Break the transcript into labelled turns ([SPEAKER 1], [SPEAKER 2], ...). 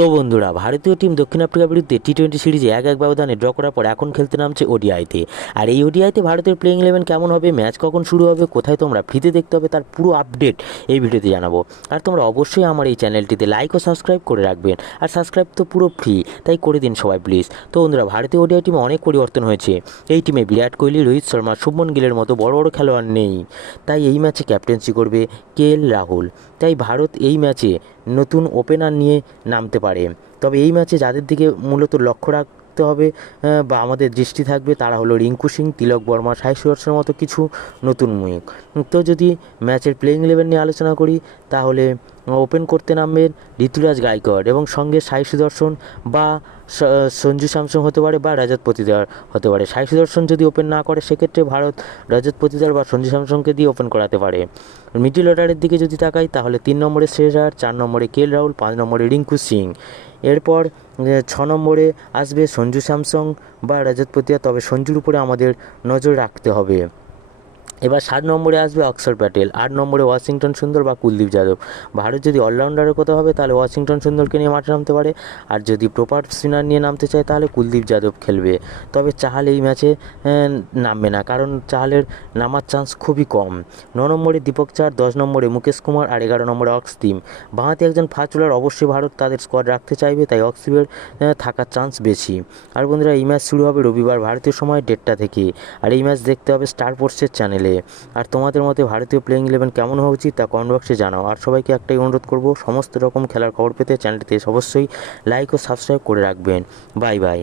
[SPEAKER 1] তো বন্ধুরা, ভারতীয় টিম দক্ষিণ আফ্রিকার বিরুদ্ধে টি টোয়েন্টি সিরিজে এক এক ব্যবধানে ড্র করার পর এখন খেলতে নামছে ওডিআইতে আর এই ওডিআইতে ভারতের প্লেইং ইলেভেন কেমন হবে ম্যাচ কখন শুরু হবে, কোথায় তোমরা ফ্রিতে দেখতে হবে, তার পুরো আপডেট এই ভিডিওতে জানাব। আর তোমরা অবশ্যই আমার এই চ্যানেলটিতে লাইক ও সাবস্ক্রাইব করে রাখবেন। আর সাবস্ক্রাইব তো পুরো ফ্রি তাই করে দিন সবাই প্লিজ তো বন্ধুরা, ভারতীয় ওডিআই টিমে অনেক পরিবর্তন হয়েছে। এই টিমে বিরাট কোহলি, রোহিত শর্মা, শুভমন গিলের মতো বড় বড় খেলোয়াড় নেই। তাই এই ম্যাচে ক্যাপ্টেন্সি করবে কে? এল রাহুল। তাই ভারত এই ম্যাচে নতুন ওপেনার নিয়ে নামতে পারে। তবে এই ম্যাচে যাদের দিকে মূলত লক্ষ্য রাখতে হবে বা আমাদের দৃষ্টি থাকবে, তারা হলো রিঙ্কু সিং, তিলক বর্মা, সাই সুদর্শনের মতো কিছু নতুন মুখ। তো যদি ম্যাচের প্লেয়িং ইলেভেন নিয়ে আলোচনা করি, তাহলে ওপেন করতে নামবেন ঋতুরাজ গায়কোয়াড় এবং সঙ্গে সাই সুদর্শন বা সঞ্জু স্যামসং হতে পারে বা রাজত পতিদার হতে পারে। সাই সুদর্শন যদি ওপেন না করে, সেক্ষেত্রে ভারত রজত পতিদার বা সঞ্জু স্যামসংকে দিয়ে ওপেন করাতে পারে। মিডিল অর্ডারের দিকে যদি তাকাই, তাহলে তিন নম্বরে শেজার চার নম্বরে কে রাহুল, পাঁচ নম্বরে রিঙ্কু সিং। এরপর ছ নম্বরে আসবে সঞ্জু স্যামসং বা রজত পতিয়া তবে সঞ্জুর উপরে আমাদের নজর রাখতে হবে। এবার সাত নম্বরে আসবে অক্ষর প্যাটেল আট নম্বরে ওয়াশিংটন সুন্দর বা কুলদীপ যাদব। ভারত যদি অলরাউন্ডারের কথা হবে তাহলে ওয়াশিংটন সুন্দরকে নিয়ে মাঠে নামতে পারে। আর যদি প্রপার স্পিনার নিয়ে নামতে চায় তাহলে কুলদীপ যাদব খেলবে। তবে চাহাল এই ম্যাচে নামবে না কারণ চাহালের নামার চান্স খুবই কম। ন নম্বরে দীপক চার দশ নম্বরে মুকেশ কুমার আর এগারো নম্বরে অক্সদীপ বাঁহাতে একজন ফাস্ট বোলার অবশ্যই ভারত তাদের স্কোয়াড রাখতে চাইবে তাই অক্সদীপের আহ, থাকার চান্স বেশি। আর বন্ধুরা এই ম্যাচ শুরু হবে রবিবার ভারতীয় সময় দেড়টা থেকে। আর এই ম্যাচ দেখতে হবে স্টার স্পোর্টসের চ্যানেলে আর তোমাদের মতে ভারতীয় প্লেয়িং ইলেভেন কেমন হওয়া উচিত তা কমেন্ট বক্সে জানাও। আর সবাইকে একটাই অনুরোধ করব, সমস্ত রকম খেলার খবর পেতে চ্যানেলটিতে অবশ্যই লাইক ও সাবস্ক্রাইব করে রাখবেন। Bye bye